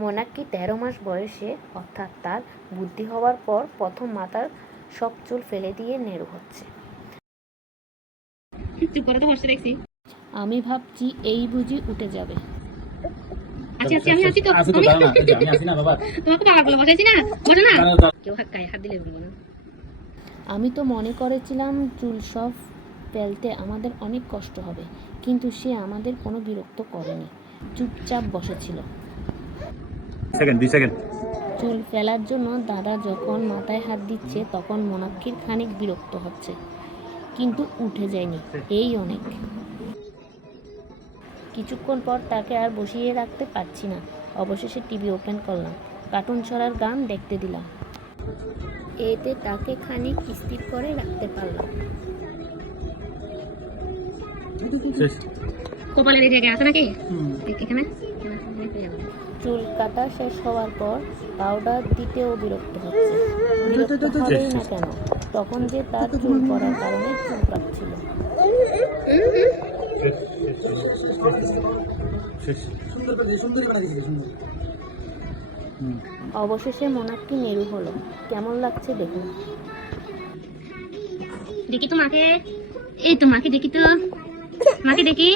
মোনাক্কি ১৩ মাস বয়সে অর্থাৎ তার বুদ্ধি হওয়ার পর প্রথম মাথার সব চুল ফেলে দিয়ে নেড়ু হচ্ছে। আমি ভাবছি এই বুঝি উঠে যাবে। আচ্ছা আচ্ছা আমি আছি তো, আমি আছি না বাবা, তোমাকে বাবা বলে বসাইছি না, বসো না, কেউ গায়ে হাত দিলে বলবো না। আমি তো মনে করেছিলাম চুল সব ফেলতে আমাদের অনেক কষ্ট হবে, কিন্তু সে আমাদের কোনো বিরক্ত করেনি, চুপচাপ বসেছিল। চুল ফেলার জন্য দাদা যখন মাথায় হাত দিচ্ছে তখন মোনাক্কির খানিক বিরক্ত হচ্ছে, কিন্তু উঠে যায়নি, এই অনেক। কিছুক্ষণ পর তাকে আর বসিয়ে রাখতে পারছি না, অবশেষে টিভি ওপেন করলাম, কার্টুন ছড়ার গান দেখতে দিলাম। এতে তাকে খানিক স্থির করে রাখতে পারলাম। কপালে রেখে আছে নাকি এখানে? চুল কাটা শেষ হওয়ার পর পাউডার দিতেও বিরক্ত হচ্ছে। বিরক্ত হবেই না কেন, তখন যে তার চুল পড়ার কারণে চুল কাটছিল। অবশেষে মোনাক্কি নেড়ু হলো, কেমন লাগছে দেখুন। দেখি তো মাকে, এই তো মাকে দেখি তো, মাকে দেখি।